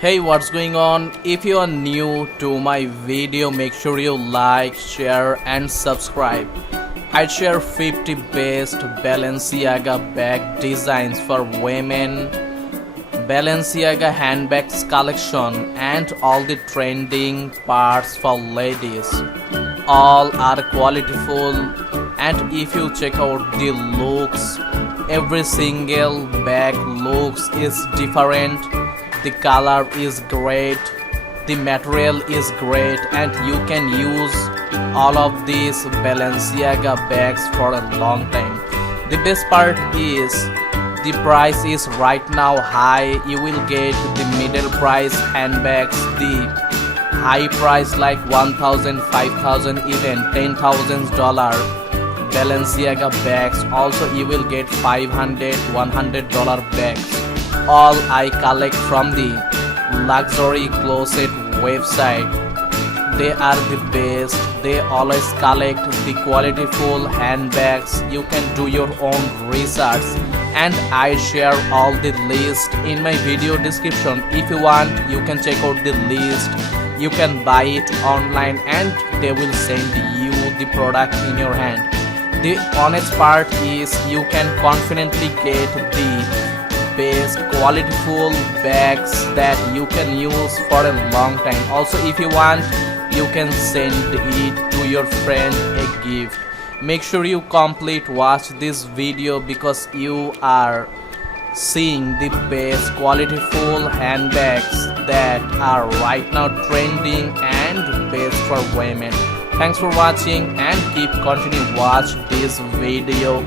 Hey, what's going on? If you are new to my video, make sure you like, share and subscribe. I share 50 best Balenciaga bag designs for women, Balenciaga handbags collection and all the trending parts for ladies. All are qualityful, and if you check out the looks, every single bag looks is different. The color is great, the material is great, and you can use all of these Balenciaga bags for a long time. The best part is the price is right now high. You will get the middle price handbags, the high price like 1,000, 5,000, even $10,000 Balenciaga bags. Also you will get 500, $100 bags. All I collect from the luxury closet website. They are the best. They always collect the qualityful handbags. You can do your own research, and I share all the list in my video description. If you want, you can check out the list. You can buy it online and they will send you the product in your hand. The honest part is you can confidently get the best qualityful bags that you can use for a long time. Also, if you want, you can send it to your friend a gift. Make sure you watch this video because you are seeing the best qualityful handbags that are right now trending and best for women. Thanks for watching and keep continue watch this video.